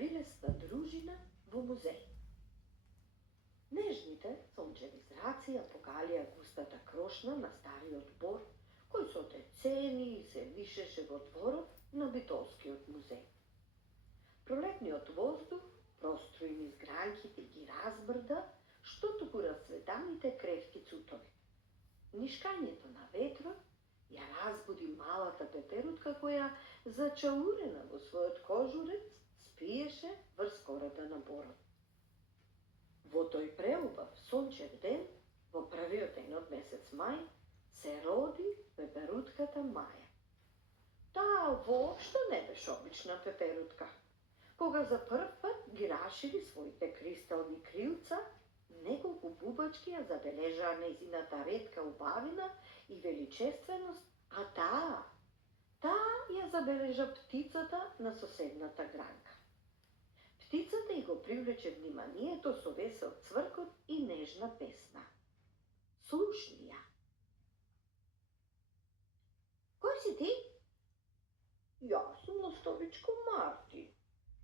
прилесна дружина во музеј. Нежните сончеви зраци ја покалија густата крошна на стариот бор, кој со децении се вишеше во дворот на Битолскиот музеј. Пролетниот воздух прострои низ гранките ги разбрда, што туку расцветаните кревки цутови. Нишкањето на ветрот ја разбуди малата пеперутка која, зачаурена во својот кожурец, спиеше врз кората на борот. Во тој преубав сончев ден, во првиот ден од месец мај, се роди пеперутката Маја. Таа воопшто не беше обична пеперутка. Кога за прв пат ги расшири своите кристални крилца, неколку бубачки ја забележаа нејзината ретка убавина и величественост, а таа ја забележа птицата на соседната гранка. Птицата и го привлече вниманието со весел цвркот и нежна песна. Слушни ја. Кој си ти? Јас сум ластовичко Марти.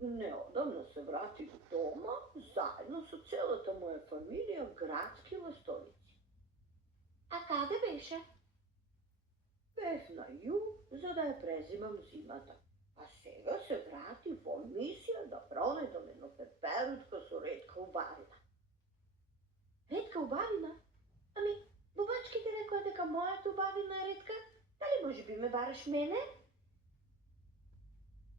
Неодамна се вратив дома, заедно со целата моја фамилија градски ластовици. А каде беше? Бев на југ, за да ја презимам зимата. А сега се врати во мисија да пронедам едно пеперутка со ретка убавина. Ретка убавина? Ами, бубачките рекоа дека мојата убавина е ретка. Дали може би ме бараш мене?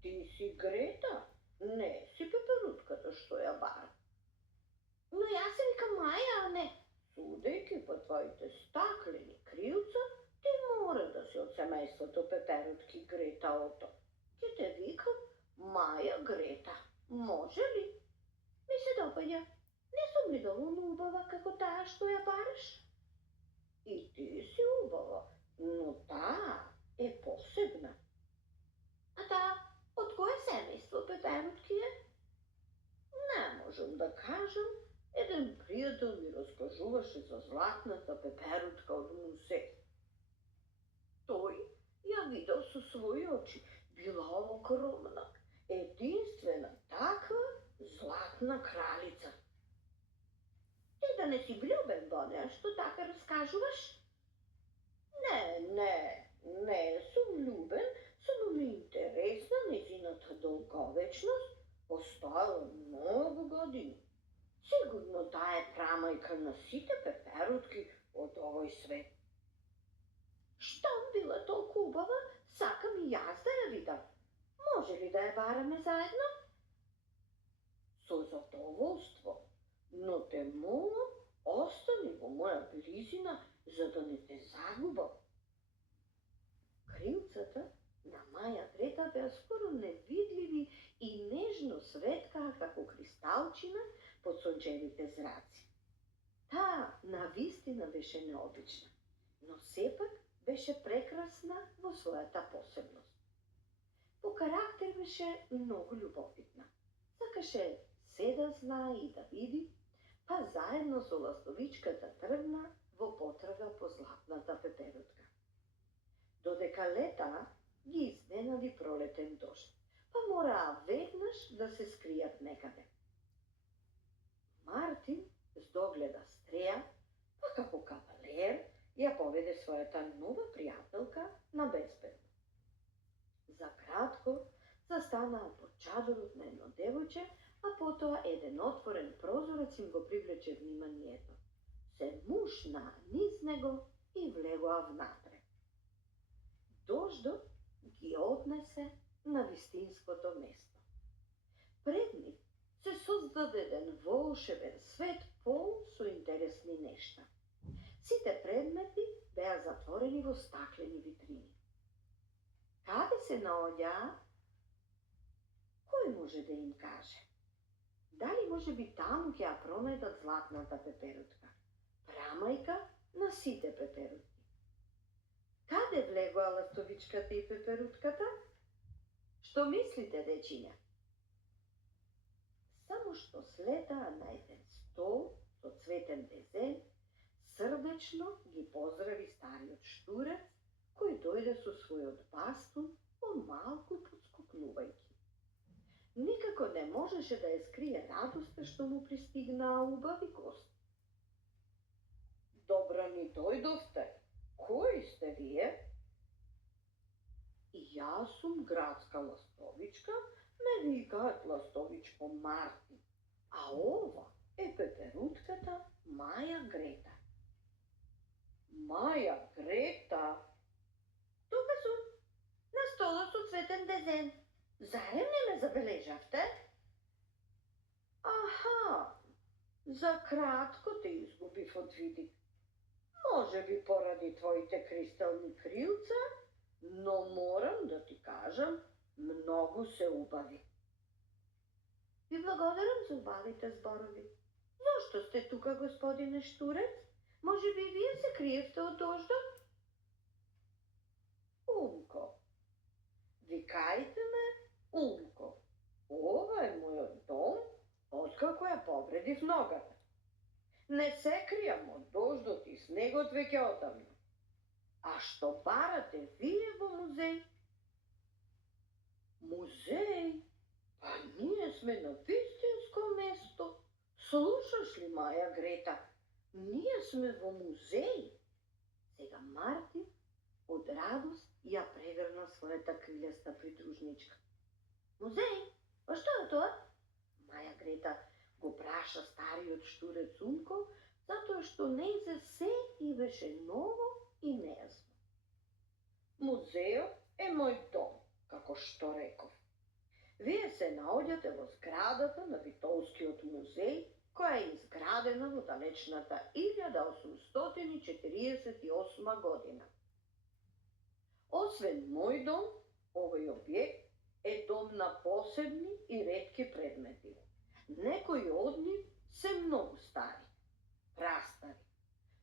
Ти си Грета, не си пеперутката што ја барам. Но јас се викам Маја, а не. Судејќи по твоите стаклени крилца, ти мора да си од семејството пеперутки Грета Ото. Ке те викам Маја Грета. Може ли? Ми се допаѓа. Не сум ли доволно убава како таа што ја бараш? И ти си убава, но таа е посебна. А таа од кое семејство пеперутки е? Не можам да кажам. Еден пријател ми раскажуваше за златната пеперутка од музеј. Тој ја видел со своји очи. Била огромна, единствена таква златна кралица. Ти да не си влюбен во неа, што така раскажуваш? Не сум влюбен, само ми интересна нејзината долговечност, постоела многу години. Сигурно таа е прамајка на сите пеперутки од овој свет. Штом била толку убава, сакам и јас да ја видам. Може ли да ја бараме заедно? Со задоволство, но те молам, остани во моја близина, за да не те загубам. Крилцата на Маја Грета беа скоро невидливи и нежно светкаа како кристалчина под сончевите зраци. Таа навистина беше необична, но сепак беше прекрасна во својата посебност. По карактер беше многу љубовитна. Сакаше се да знае и да види, па заедно со ластовичката тргна во потрага по златната пеперутка. Додека летаа, ги изненади пролетен дожд, па мораа веднаш да се скријат некаде. Мартин здогледа стреја, па како кавалер ја поведе својата нова пријателка на безбедно. За кратко застанаа под чадорот на едно девојче, а потоа еден отворен прозорец им го привлече вниманието. Се мушнаа низ него и влегоа внатре. Дождот ги однесе на вистинското место. Пред нив се создаде еден волшебен свет полн со интересни нешта. Сите предмети беа затворени во стаклени витрини. Каде се наоѓаа? Кој може да им каже? Дали може би таму ќе ја пронајдат златната пеперутка, прамајка на сите пеперутки? Каде влегоа ластовичката и пеперутката? Што мислите, дечиња? Само што слетаа на еден стол со цветен дезен, срдечно ги поздрави стариот штурец, кој дојде со својот бастун помалку подскокнувајќи. Некако Никако не можеше да ја скрие радоста што му пристигнаа убави гости. Добра ни дојдовте. Кои сте вие? И јас сум градска ластовичка, ме викаат ластовичко Марти. А ова е пеперутката Маја Грета. Маја Грета? Тука сум, на столот со цветен дезен. Зарем не ме забележавте? Аха, за кратко те изгубив од видик. Може би поради твоите кристални крилца, но морам да ти кажам, многу се убави. Ви благодарам за убавите зборови. Зошто сте тука, господине Штурец? Може би вие се криевте од дождот? Умко. Викајте ме Умко. Ова е мојот дом, откако ја повредив ногата. Не се кријам од дождот и снегот веќе одамна. А што барате вие во музеј? Музеј? Па ние сме на вистинско место. Слушаш ли, Маја Грета? Ние сме во музеј. Сега Марти од радост ја преврна својата крилеста придружничка. Музеј? А што е тоа? Маја Грета го праша стариот штурец Умко, затоа што нејзе се и беше ново и нејасно. Музејот е мој дом, како што реков. Вие се наоѓате во зградата на Витолскиот музеј, која е изградена во далечната 1848 година. Освен мој дом, овој објект е дом на посебни и ретки предмети. Некои од нив се многу стари, прастари.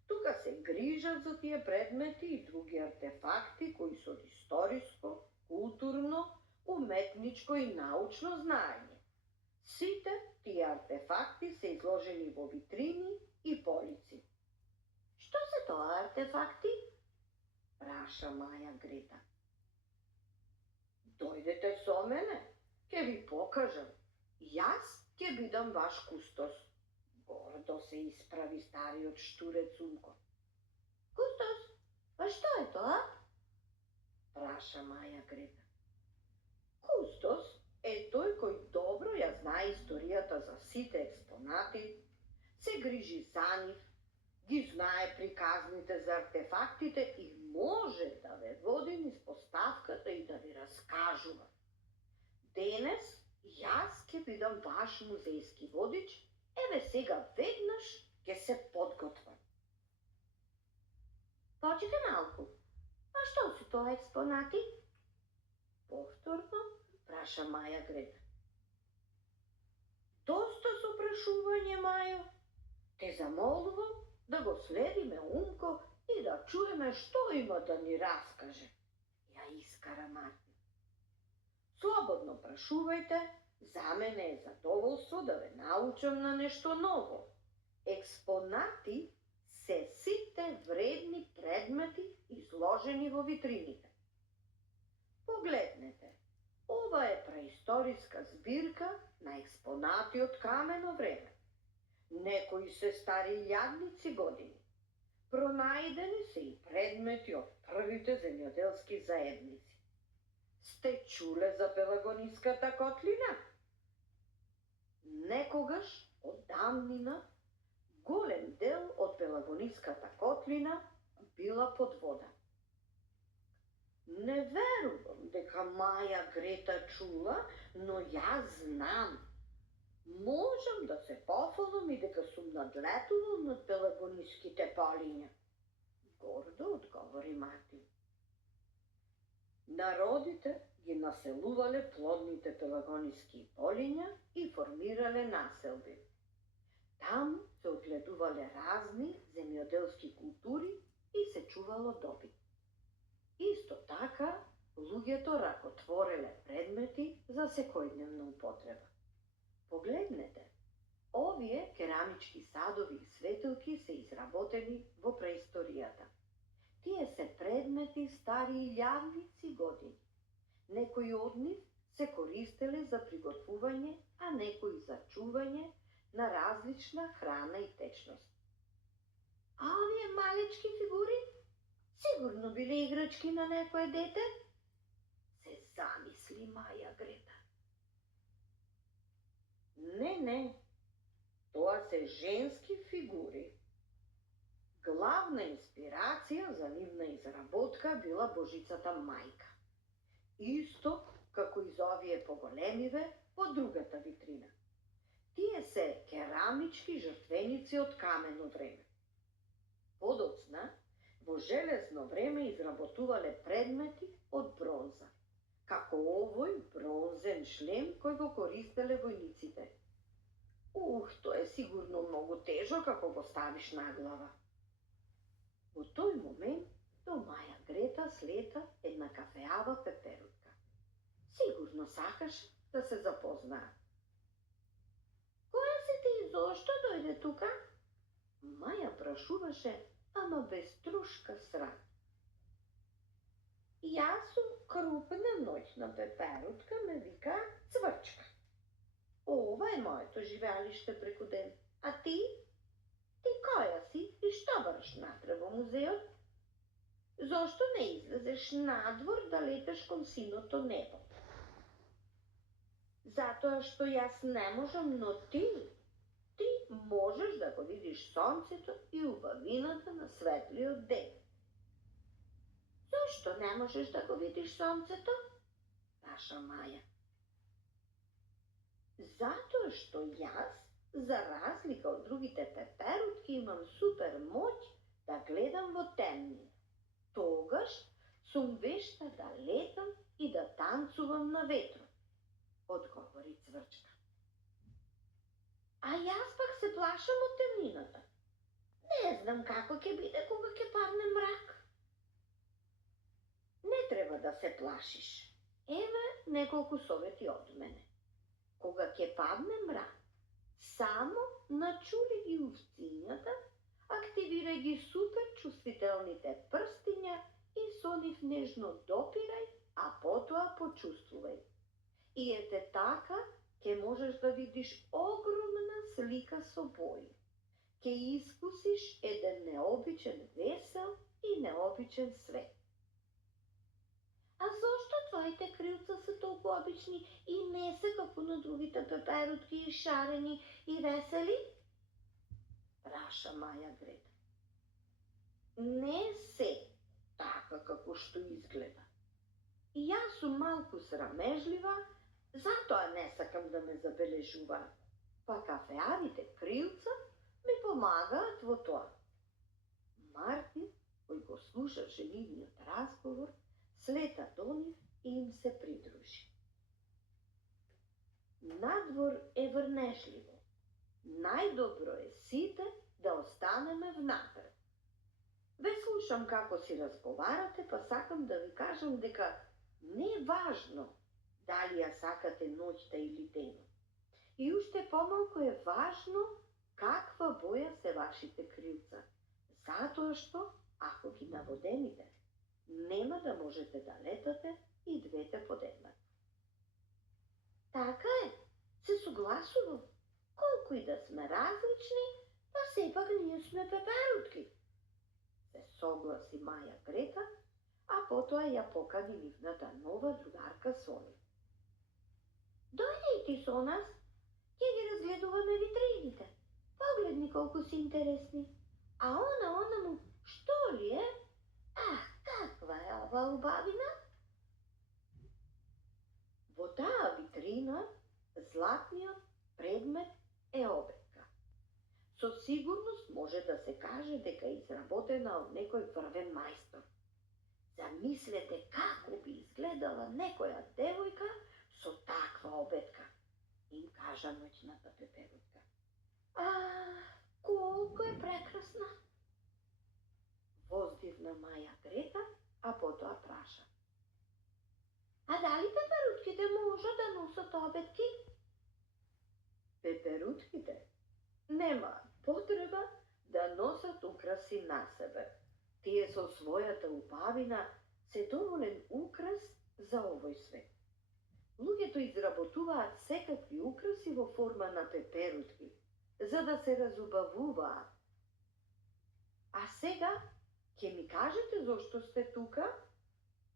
Тука се грижат за тие предмети и други артефакти кои се од историско, културно, уметничко и научно знаење. Сите тие артефакти се изложени во витрини и полици. Што се тоа артефакти? Праша Маја Грета. Дојдете со мене, ќе ви покажам. Јас ќе бидам ваш кустос. Гордо се исправи стариот штурец Умко. Кустос? А што е тоа? Праша Маја Грета. Кустос е тој кој добро ја знае историјата за сите експонати, се грижи за нив, ги знае приказните за артефактите и може да ве води низ поставката и да ви раскажува. Денес јас ќе бидам ваш музејски водич, еве сега веднаш ќе се подготвам. Почекај малку. А што се тоа експонати? Повторно праша Маја Грета. Доста со прашување, Мајо. Те замолувам да го следиме Умко и да чуеме што има да ни раскаже. Ја искара Марти. Слободно прашувајте, за мене е задоволство да ве научам на нешто ново. Експонати се сите вредни предмети изложени во витрините. Погледнете, ова е преисториска збирка на експонати од камено време. Некои се стари илјадници години. Пронајдени се и предмети од првите земјоделски заедници. Сте чуле за Пелагониската котлина? Некогаш, од давнина, голем дел од Пелагониската котлина била под вода. Не верувам дека Маја Грета чула, но јас знам. Можам да се пофалам и дека сум надлетувал над Пелагониските полиња. Гордо одговори Марти. Народите ги населувале плодните пелагониски полиња и формирале населби. Там се одгледувале разни земјоделски култури и се чувало добит. Исто така, луѓето ракотвореле предмети за секојдневна употреба. Погледнете, овие керамички садови и светилки се изработени во преисторијата. Тие се предмети стари илјадници години. Некои од нив се користеле за приготвување, а некои за чување на различна храна и течност. А овие малечки фигури сигурно биле играчки на некое дете? Се замисли Маја Грета. Не, тоа се женски фигури. Главна инспирација за нивна изработка била Божицата мајка. Исто како и за овие поголемиве од другата витрина. Тие се керамички жртвеници од камено време. Подоцна, во железно време изработувале предмети од бронза, како овој бронзен шлем кој го користеле војниците. Тоа е сигурно многу тежок ако го ставиш на глава. Во тој момент до Маја Грета слета една кафеава пеперутка. Сигурно сакаш да се запознаат. Која си ти и зошто дојде тука? Маја прашуваше, ама без трошка срам. Јас сум крупна ноќна пеперутка, ме вика Цврчка. Ова е моето живеалиште преку ден. А ти? Ти која си и што бараш натре во музеот? Зошто не излезеш надвор да леташ кон синото небо? Затоа што јас не можам, но ти можеш да го видиш сонцето и убавината на светлиот ден. Зошто не можеш да го видиш сонцето? Праша Маја. Затоа што јас, за разлика од другите пеперутки, имам супер моќ да гледам во темнина. Тогаш сум вешта да летам и да танцувам на ветрот, одговори Цврчка. А јас пак се плашам од темнината. Не знам како ќе биде кога ќе падне мрак. Не треба да се плашиш. Еве неколку совети од мене. Кога ќе падне мрак, само начули ги овцињата, активирај ги супер чувствителните прстиња и со нив нежно допирај, а потоа почувствувај. И ете така ќе можеш да видиш огромна слика со бои. Ќе искусиш еден необичен весел и необичен свет. А зошто твоите крилца се толку обични и не се како на другите пеперутки и шарени и весели? Праша Маја Грета. Не се така како што изгледа. И јас сум малку срамежлива, затоа не сакам да ме забележуваат. Па кафеавите крилца ми помагаат во тоа. Мартин, кој го слушаше нивниот разговор, слета до нив и им се придружи. Надвор е врнежливо. Најдобро е сите да останеме внатре. Ве слушам како си разговарате, па сакам да ви кажам дека не е важно дали ја сакате ноќта или денот. И уште помалку е важно каква боја се вашите крилца, затоа што, ако ги наводените, нема да можете да летате и двете подеднак. Така е, се согласувам. Колку и да сме различни, па сепак ние сме пеперутки. Се согласи Маја Грета, а потоа ја покани нивната нова другарка Соня. Дојди и ти со нас, ќе ги разгледуваме витрините. Погледни колку си интересни. А она му, што ли е? Каква е ова убавина? Во таа витрина златниот предмет е обетка. Со сигурност може да се каже дека е изработена од некој врвен мајстор. Замислете како би изгледала некоја девојка со таква обетка, им кажа ноќната пеперутка. Колку е прекрасна! Воздивна Маја Грета, а потоа праша. А дали пеперутките можат да носат обетки? Пеперутките нема потреба да носат украси на себе. Тие со својата убавина се доволен украс за овој свет. Луѓето изработуваат секакви украси во форма на пеперутки, за да се разубавуваат. А сега, ќе ми кажете зошто сте тука?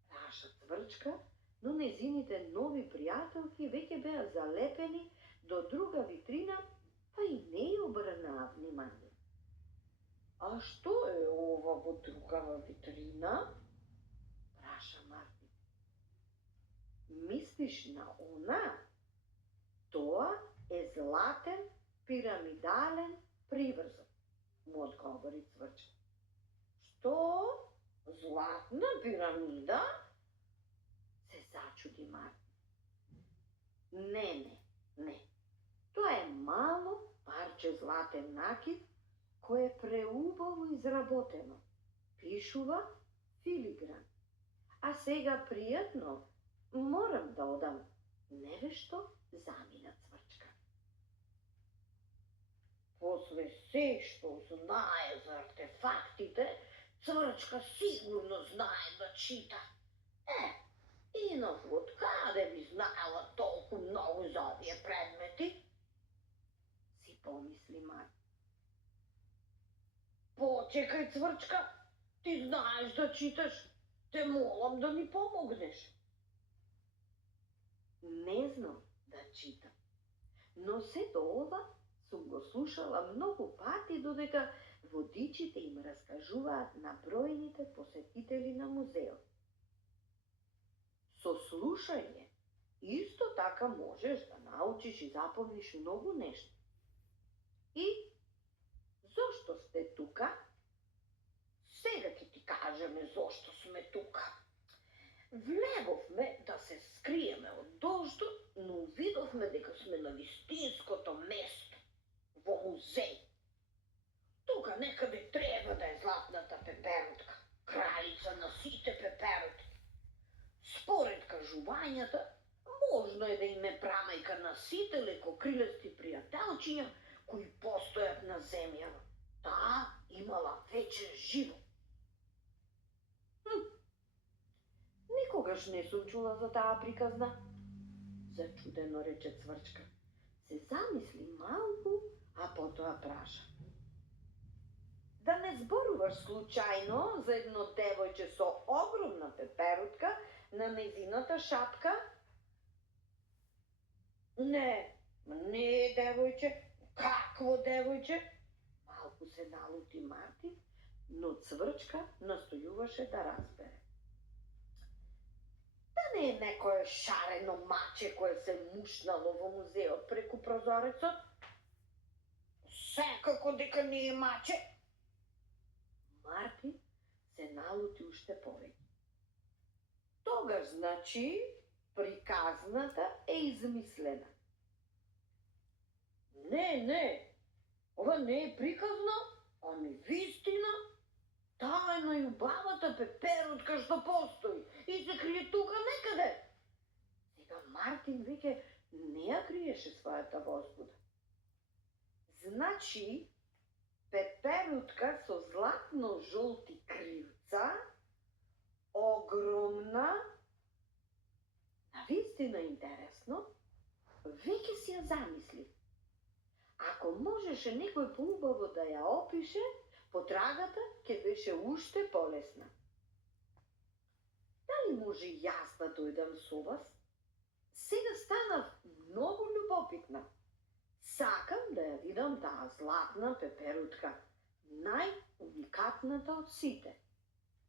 Праша Цврчка, но незините нови пријателки веќе беа залепени до друга витрина, па и не ја обрнаа внимание. А што е ова во другава витрина? Праша Мартин. Мислиш на она? Тоа е златен пирамидален приврзок, му одговори Цврчка. Што? Златна пирамида? Се зачуди Мартин. Не. Тоа е мало парче златен накид кој е преубаво изработено. Пишува филигран. А сега пријатно морам да одам. Невешто замина Цврчка. После се што знае за артефактите, Цврчка сигурно знае да чита. Инаку од каде би знаела толку многу за овие предмети? Си помисли Мартин. Почекај, Цврчка, ти знаеш да читаш, те молам да ми помогнеш. Не знам да читам, но сето ова сум го слушала многу пати додека водичите им раскажуваат на бројните посетители на музеот. Со слушање исто така можеш да научиш и запомниш многу нешто. И зошто сте тука? Сега ќе ти кажеме зошто сме тука. Влеговме да се скриеме од дождот, но видовме дека сме на вистинското место, во музеј. Тука некаде треба да е златната пеперутка, кралица на сите пеперути. Според кажувањата, можно е да им е прамајка на сите лекокрилести пријателчиња кои постојат на земјава. Таа имала вечен живот. Никогаш не сум чула за таа приказна, зачудено рече Цврчка. Се замисли малку, а потоа праша. Да не зборуваш случајно за едно девојче со огромна пеперутка на незината шапка? Не девојче. Какво девојче? Малку се налути Мартин, но Цврчка настојуваше да разбере. Да не е некое шарено маче кое се мушнало во музеот преку прозорецот? Секако дека не е маче. Мартин се налути уште повеќе. Тогаш значи приказната е измислена. Не, ова не е приказна, ами вистина. Таа е најубавата пеперутка што постои и се крие тука некаде. Сега Мартин веќе не ја криеше својата возбуда. Значи, пеперутка со златно-жолти кривца, огромна, навистина интересно, веќе си ја замисли. Ако можеше некој поубаво да ја опише, потрагата ќе беше уште полесна. Дали може јас да дојдам со вас? Сега станав многу љубопитна. Сакам да ја видам таа златна пеперутка, најуникатната од сите.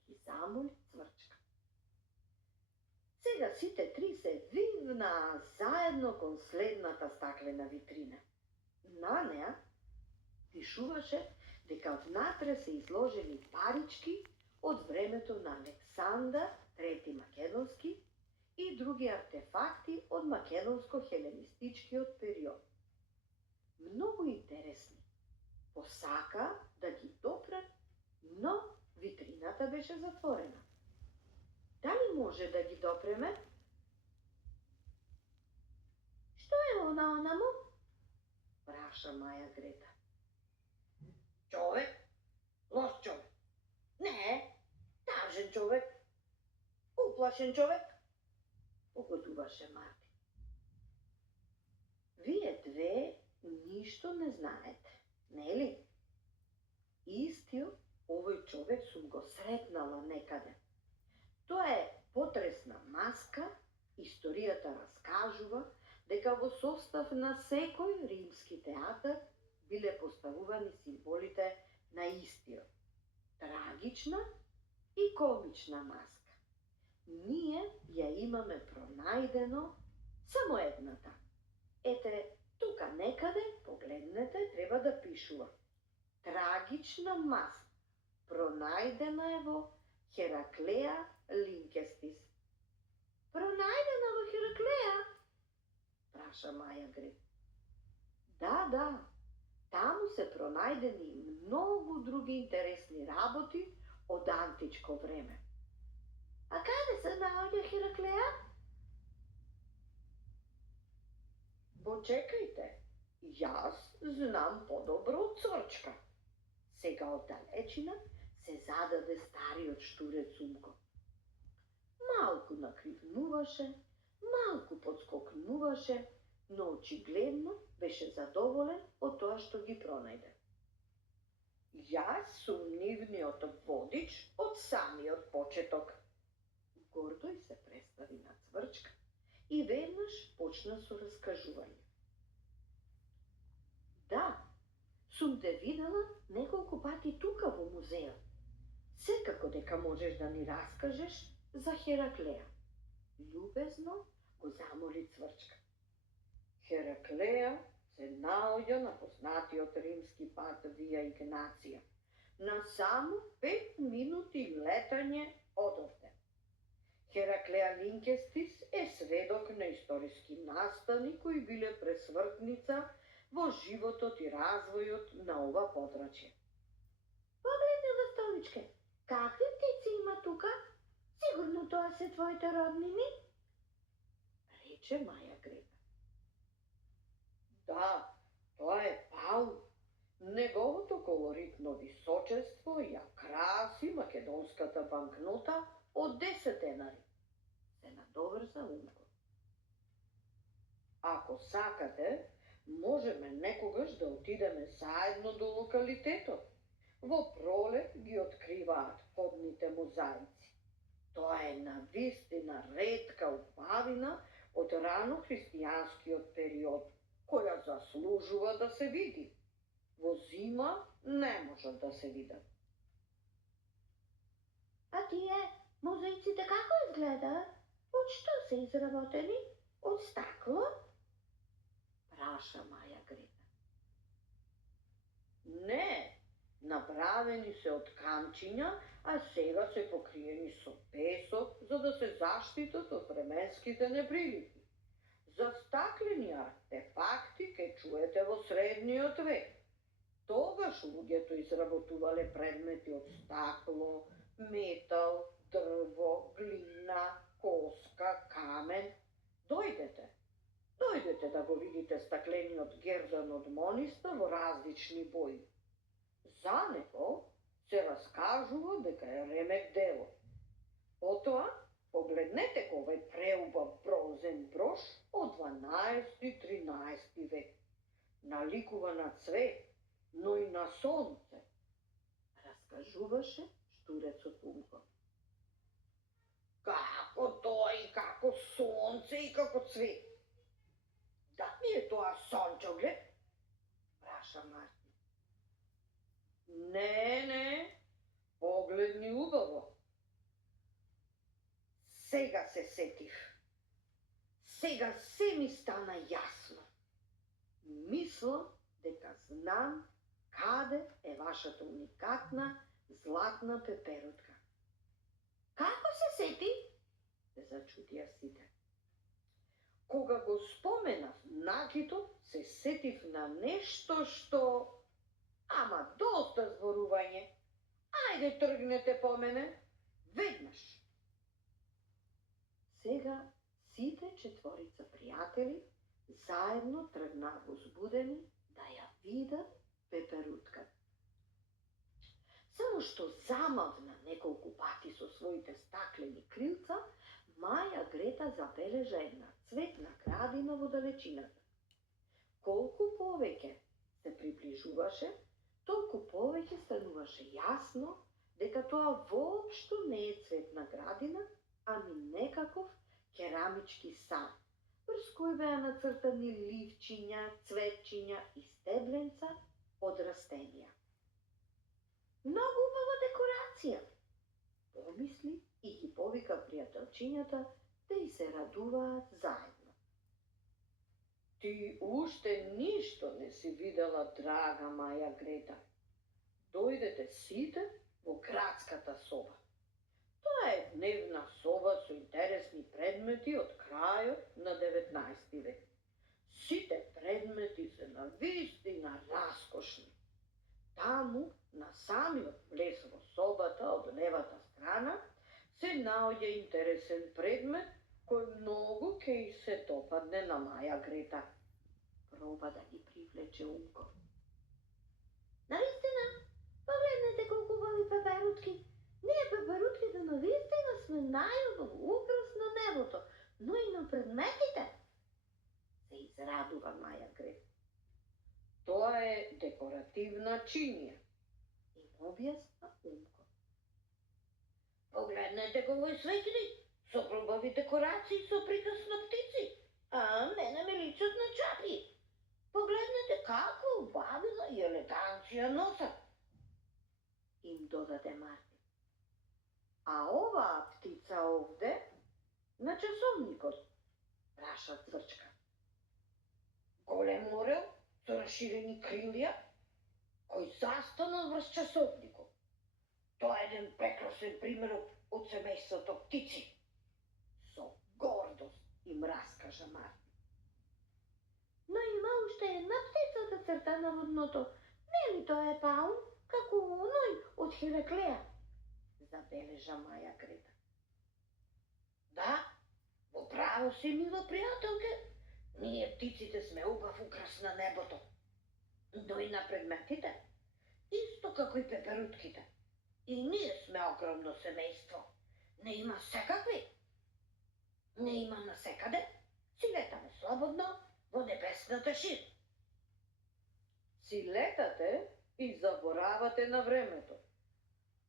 Ги замоли Цврчка. Сега сите три се вивнаа заедно кон следната стаклена витрина. На неа пишуваше дека внатре се изложени парички од времето на Александар III Македонски и други артефакти од македонско-хеленистичкиот период. Многу интересни. Посака да ги допрат, но витрината беше затворена. Дали може да ги допреме? Што е онаму? Праша Маја Грета. Човек? Лош човек? Не, тажен човек. Уплашен човек? Погодуваше Мартин. ништо не знаете, нели? Истиот овој човек сум го сретнала некаде. Тоа е потресна маска, историјата раскажува дека во состав на секој римски театар биле поставувани символите на истиот. Трагична и комична маска. Ние ја имаме пронајдено само едната. Ете, тука некаде, погледнете, треба да пишува. Трагична маска. Пронајдена е во Хераклеа Линкестис. Пронајдена во Хераклеа? Праша Маја Греб. Да, таму се пронајдени многу други интересни работи од античко време. А каде се наоѓа Хераклеа? Почекајте, јас знам подобро од Цврчка. Сега од далечина се зададе стариот штурец Умко. Малку накривнуваше, малку подскокнуваше, но очигледно беше задоволен од тоа што ги пронајде. Јас сум нивниот водич од самиот почеток. Гордо и се представи на Цврчка и веднаш почна со раскажување. Да, сум те видела неколку пати тука во музеот. Секако дека можеш да ни раскажеш за Хераклеа. Љубезно го замоли Цврчка. Хераклеа се наоѓа на познатиот римски пат Вија Игнација, на само 5 минути летање одовде. Хераклеа Линкестис е сведок на историски настани кои биле пресвртница во животот и развојот на ова подрачје. Погледни во столичке, какви птици има тука? Сигурно тоа се твоите роднини? Рече Маја Греб. Да, тоа е паун. Неговото колоритно височество ја краси македонската банкнота од 10 денари. Се надоврза Умко. Ако сакате, можеме некогаш да отидеме заедно до локалитетот. Во пролет ги откриваат подните мозаици. Тоа е навистина ретка убавина од рано христијанскиот период, која заслужува да се види. Во зима не можат да се видат. А тие мозаиците како изгледаат? Од што се изработени? Од стакло? Праша Маја Греб. Не, направени се од камчиња, а сега се покриени со песок, за да се заштитат од временските неприлики. За стаклени артефакти ке чуете во средниот век. Тогаш луѓето изработувале предмети од стакло, метал, дрво, глина, коска, камен. Дојдете да го видите стаклениот гердан од Мониста во различни бои. За него се раскажува дека е ремек дело. Потоа, погледнете овој преубав бронзен брош од 12-13 век. Наликува на цвет, но и на сонце. Раскажуваше штурецот Умко. Како тоа и како сонце и како цвет? Да ми е тоа сончоглед? Праша Мартин. Не, погледни убаво. Сега се сетив. Сега се ми стана јасно. Мислам дека знам каде е вашата уникатна златна пеперутка. Како се сети? Се зачудија сите. Кога го споменав накитот, се сетив на нешто што... Ама доста зборување. Ајде тргнете по мене. Веднаш. Сега сите четворица пријатели заедно тргнаа возбудени да ја видат пеперутката. Само што замавна неколку пати со своите стаклени крилца, Маја Грета забележа една цветна градина во далечината. Колку повеќе се приближуваше, толку повеќе стануваше јасно дека тоа воопшто не е цветна градина, ами некаков керамички сад, врз кој беа нацртани ливчиња, цветчиња и стебленца од растенија. Многу убава декорација, помисли и ги повика пријателчињата да и се радуваат заедно. Ти уште ништо не си видела, драга Маја Грета. Дојдете сите во градската соба. Тоа е дневна соба со интересни предмети од крајот на 19 век. Сите предмети се навистина раскошни. Таму, на самиот влез во собата од левата страна, се наоѓа интересен предмет кој многу ќе и се допадне на Маја Грета. Проба да ги привлече Умко. Навистина, погледнете колку убави пеперутки. Ние пеперутките навистина сме најубаво украс на небото, но и на предметите. Се израдува Маја Грета. Тоа е декоративна чинија, им објасна Умко. Погледнете го овој светилик, со хрубави декорации, со приказ на птици, а мене ми личат на чапи. Погледнете како убавила и елеганција носат, им додаде Мартин. А оваа птица овде, на часовникот, праша Цврчка. Голем орел со расширени крилја, кој застанал врз часовникот. Тоа е еден прекрасен примерок од семејството птици. Со гордост им раскажа Мартин. Но има уште една птица да цртана во дното. Нели тоа е паун, како оној од Хераклеја? Забележа Маја Грета. Да, во право си, мила пријателке. Ние птиците сме убав украс на небото. Но и на предметите, исто како и пеперутките. И ние сме огромно семејство. Не има секакви. Не има насекаде. Си летаме слободно во небесната шир. Си летате и заборавате на времето.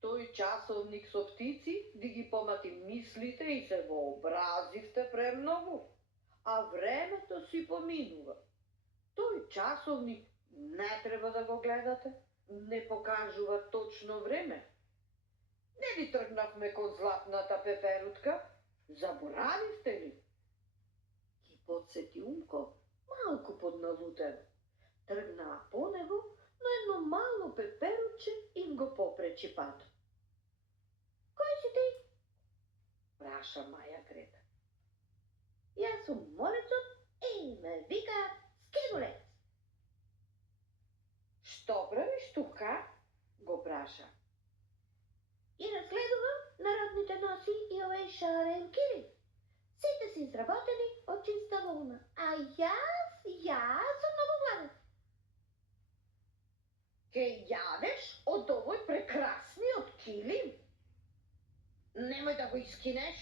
Тој часовник со птици ви ги помати мислите и се вообразивте премногу, а времето си поминува. Тој часовник не треба да го гледате, не покажува точно време. Не ви тргнавме кон златната пеперутка? Заборавивте ли? Ги подсети Умко, малку подналутено. Тргнаа по него, но едно мало пеперуче им го попречи пат. Кој си ти? Праша Маја Грета. Јас сум молецот и ме викаат Скегулец. Што правиш тука? Го праша. И разгледувам народните носи и овој шарен килим. Сите си изработени од чиста волна, а јас сум многу гладен. Ке јадеш од овој прекрасниот килим? Немој да го искинеш.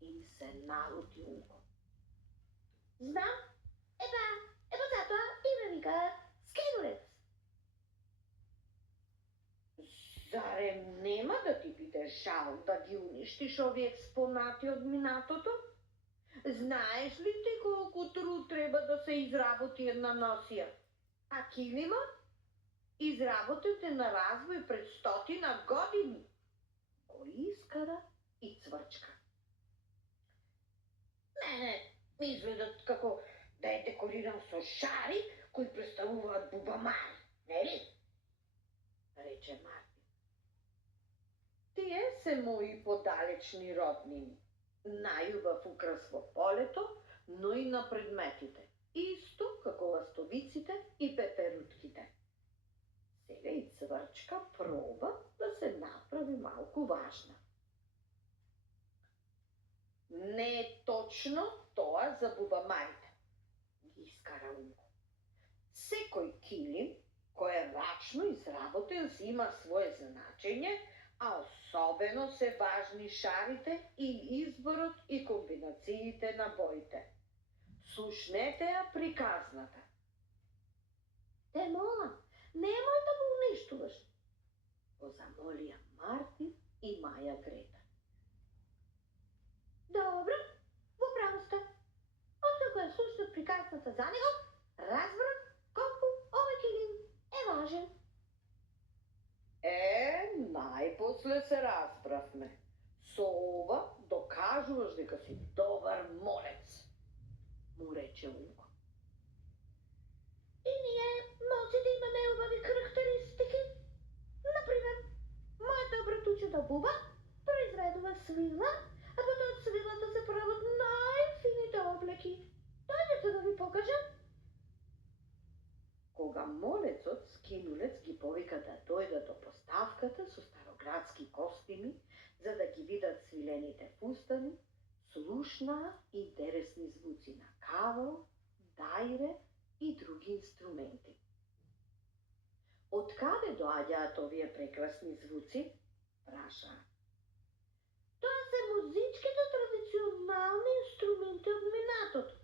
Им се налути Умко. Знам, епа затоа и ме викаат Скегулец. Зарем нема да ти биде жал да ги уништиш овие експонати од минатото? Знаеш ли ти колку труд треба да се изработи една носија? А килимот? Изработите на развој пред 100 години. Го искара и Цврчка. Мене ми изгледат како да е декориран со шари кои представуваат бубамари, нели? Рече Мартин. Тие се мои подалечни роднини. Најубав украс во полето, но и на предметите. Исто како ластовиците и пеперутките. Сега и Цврчка проба да се направи малку важна. Не е точно тоа за бубамарите, ги искара Умко. Секој килим кој е рачно изработен си има свое значење, а особено се важни шарите и изборот и комбинациите на боите. Слушнете ја приказната. Те молам, немој да го уништуваш, го замолија Мартин и Маја Грета. Добро, во право сте. Откако ја слушнав приказната за него, разбрав колку овој килим е важен. Најпосле се разбравме. Со ова докажуваш дека си добар молец, му рече Умко. И ние молците имаме убави карактеристики. Например, мојата братучета Буба произведува свила, а потоа од свилата се прават најфините облеки. Дојдете да ви покажам. Кога молецот Скинулец ги повика да дојдат до поставката со староградски костими, за да ги видат свилените фустани, слушнаа интересни звуци на кавал, дајре и други инструменти. Од каде доаѓаат овие прекрасни звуци? Прашаа. Тоа се музичките традиционални инструменти од минатото.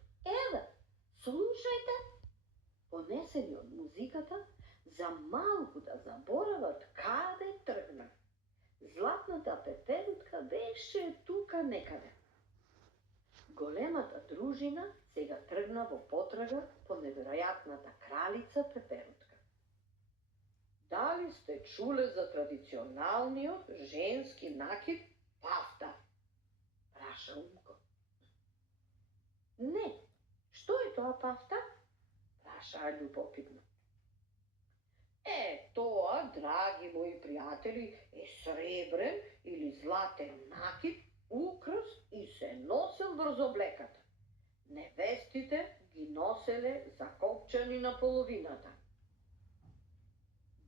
Еве, слушајте. Понесени од музиката, за малку да заборават каде тргна. Златната пеперутка беше тука некаде. Големата дружина сега тргна во потрага по неверојатната кралица Пеперутка. Дали сте чуле за традиционалниот женски накид пафта? Праша Умко. Не, што е тоа пафта? Праша љубопитно. Тоа, драги мои пријатели, е сребрен или златен накид, украс и се носел врз облеката. Невестите ги носеле закопчани на половината.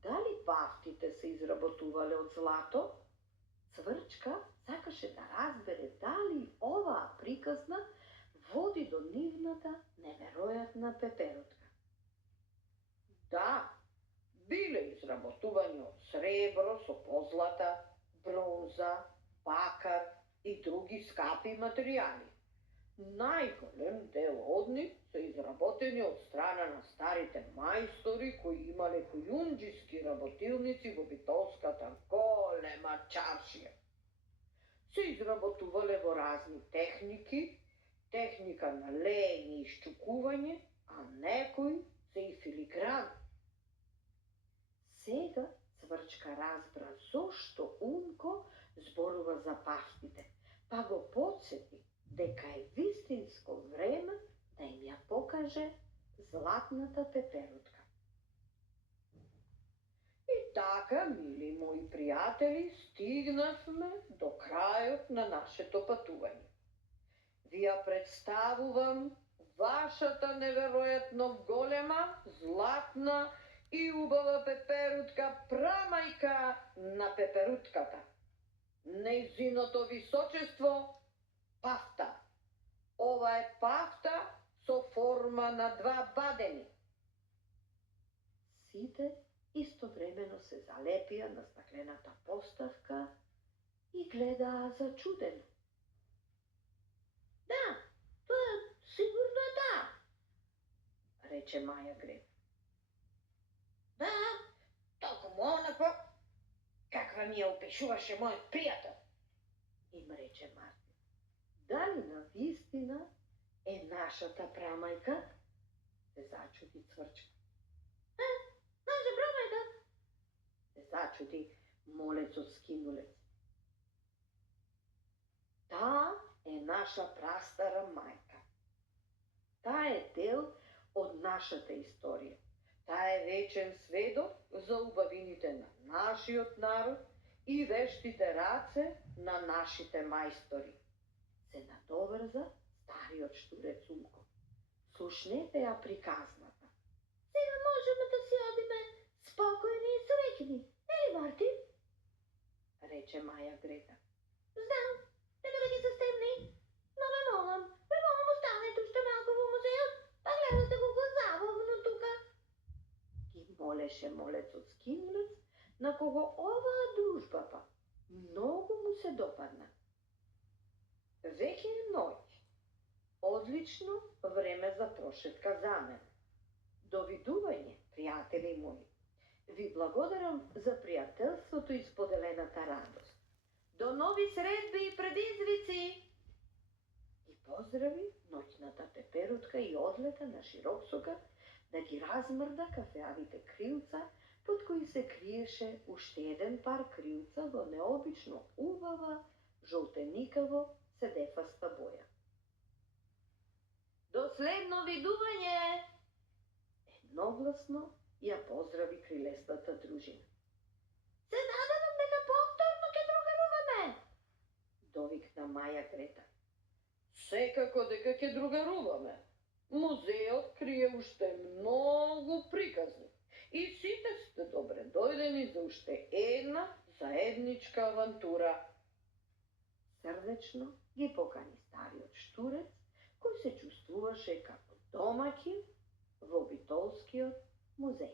Дали пафтите се изработувале од злато? Цврчка сакаше да разбере дали оваа приказна води до нивната неверојатна Пеперутка. Да, биле изработувани од сребро со позлата, бронза, бакар и други скапи материјали. Најголем дел од нив се изработени од страна на старите мајстори кои имале кујунџиски работилници во битолската голема чаршија. Се изработувале во разни техники, техника на леење и шчукување, а некои се и филиграни. Сега Цврчка разбра зошто Умко зборува за пафтите, па го потсети дека е вистинско време да им ја покаже златната Пеперутка. И така, мили мои пријатели, стигнавме до крајот на нашето патување. Ви ја представувам вашата неверојатно голема, златна и убава Пеперутка, прамајка на Пеперутката. Нејзиното височество пафта. Ова е пафта со форма на два бадеми. Сите истовремено се залепија на стаклената поставка и гледаа зачудено. Да, тоа сигурно е таа, рече Маја Грета. Да, толку онако, каква ми ја опишуваше мојот пријател, им рече Мартин. Дали на вистина е нашата прамајка? Се зачуди Цврчка. Наша прамајка? Се зачуди молецот Скинулец. Таа е наша прастара мајка. Таа е дел од нашата историја. Таа е вечен сведок за убавините на нашиот народ и вештите раце на нашите мајстори. Се надоврза стариот штурец Умко. Слушнете ја приказната. Сега можеме да си одиме спокојни и среќни, нели Мартин? Рече Маја Грета. Знам, дека веќе се стемни, но ме молам останете уште малку во музеот, па гледате колку забавно тука. Ги молеше молецот Скинулец, на кого оваа дружбата многу му се допадна. Веќе е ноќ. Одлично време за прошетка за мене. Довидување, пријатели мои. Ви благодарам за пријателството и споделената радост. До нови средби и предизвици! И поздрави ноќната пеперутка и одлета на широксока да ги размрда кафеавите крилца, под кои се криеше уште еден пар крилца во необично убава, жолтеникаво, седефаста боја. До следно видување! Едногласно ја поздрави крилестата дружина. Се надевам дека повторно ќе другаруваме! Довикна Маја Грета. Секако дека ќе другаруваме. Музеот крие уште многу приказни и сите сте добре дојдени за уште една заедничка авантура. Срдечно ги покани стариот штурец, кој се чувствуваше како домаќин во Битолскиот музеј.